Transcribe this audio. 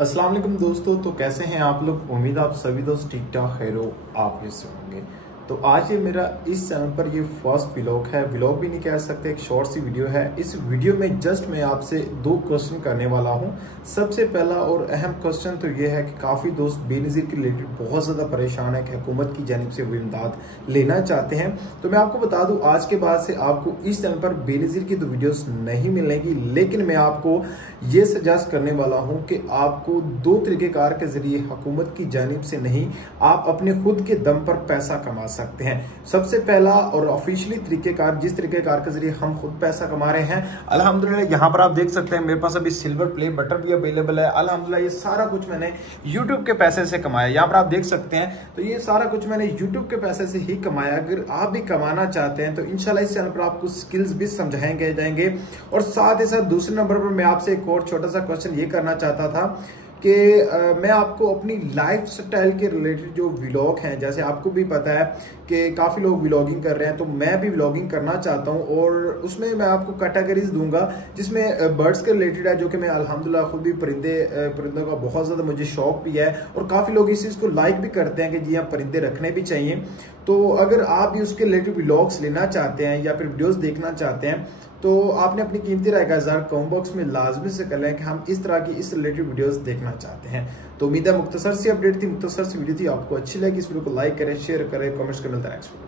अस्सलाम वालेकुम दोस्तों। तो कैसे हैं आप लोग? उम्मीद आप सभी दोस्त ठीक ठाक खैरो आप से होंगे। तो आज ये मेरा इस चैनल पर ये फर्स्ट व्लॉग है। व्लॉग भी नहीं कह सकते, एक शॉर्ट सी वीडियो है। इस वीडियो में जस्ट मैं आपसे 2 क्वेश्चन करने वाला हूं। सबसे पहला और अहम क्वेश्चन तो ये है कि काफ़ी दोस्त बेनज़ीर के रिलेटेड बहुत ज़्यादा परेशान है कि हुकूमत की जानिब से वो इमदाद लेना चाहते हैं। तो मैं आपको बता दूं, आज के बाद से आपको इस चैनल पर बेनज़ीर की तो वीडियोस नहीं मिलेंगी, लेकिन मैं आपको ये सजेस्ट करने वाला हूँ कि आपको 2 तरीक़ेकार के ज़रिए हुकूमत की जानिब से नहीं, आप अपने खुद के दम पर पैसा कमा सकते हैं। सबसे पहला और ऑफिशियली तरीकेकार, जिस तरीकेकार के जरिए हम खुद पैसा कमा रहे हैं, अल्हम्दुलिल्लाह यहाँ पर आप देख सकते हैं मेरे पास अभी सिल्वर प्ले बटन भी अवेलेबल है। अल्हम्दुलिल्लाह ये सारा कुछ मैंने यूट्यूब के पैसे से कमाया। यहाँ पर आप देख सकते हैं, तो ये सारा कुछ मैंने यूट्यूब के पैसे से ही कमाया। अगर आप भी कमाना चाहते हैं तो इंशाल्लाह इस चैनल पर आपको स्किल्स भी समझाएंगे जाएंगे। और साथ ही साथ दूसरे नंबर पर मैं आपसे एक और छोटा सा क्वेश्चन ये करना चाहता था कि मैं आपको अपनी लाइफ स्टाइल के रिलेटेड जो व्लॉग हैं, जैसे आपको भी पता है कि काफ़ी लोग व्लॉगिंग कर रहे हैं, तो मैं भी व्लॉगिंग करना चाहता हूं और उसमें मैं आपको कैटेगरीज दूंगा जिसमें बर्ड्स के रिलेटेड है, जो कि मैं अल्हम्दुलिल्लाह खुद भी परिंदों का बहुत ज़्यादा मुझे शौक भी है और काफ़ी लोग इस चीज़ को लाइक भी करते हैं कि जी हाँ, परिंदे रखने भी चाहिए। तो अगर आप भी उसके रिलेटेड व्लॉग्स लेना चाहते हैं या फिर वीडियोस देखना चाहते हैं तो आपने अपनी कीमती राय का इज़हार कमेंट बॉक्स में लाजमी से कर लें कि हम इस तरह की इस रिलेटेड वीडियोस देखना चाहते हैं। तो उम्मीद है मुख्तसर सी अपडेट थी, मुख्तसर सी वीडियो थी, आपको अच्छी लगी। इस वीडियो को लाइक करें, शेयर करें, कमेंट्स करें। मिलता है नेक्स्ट वीडियो।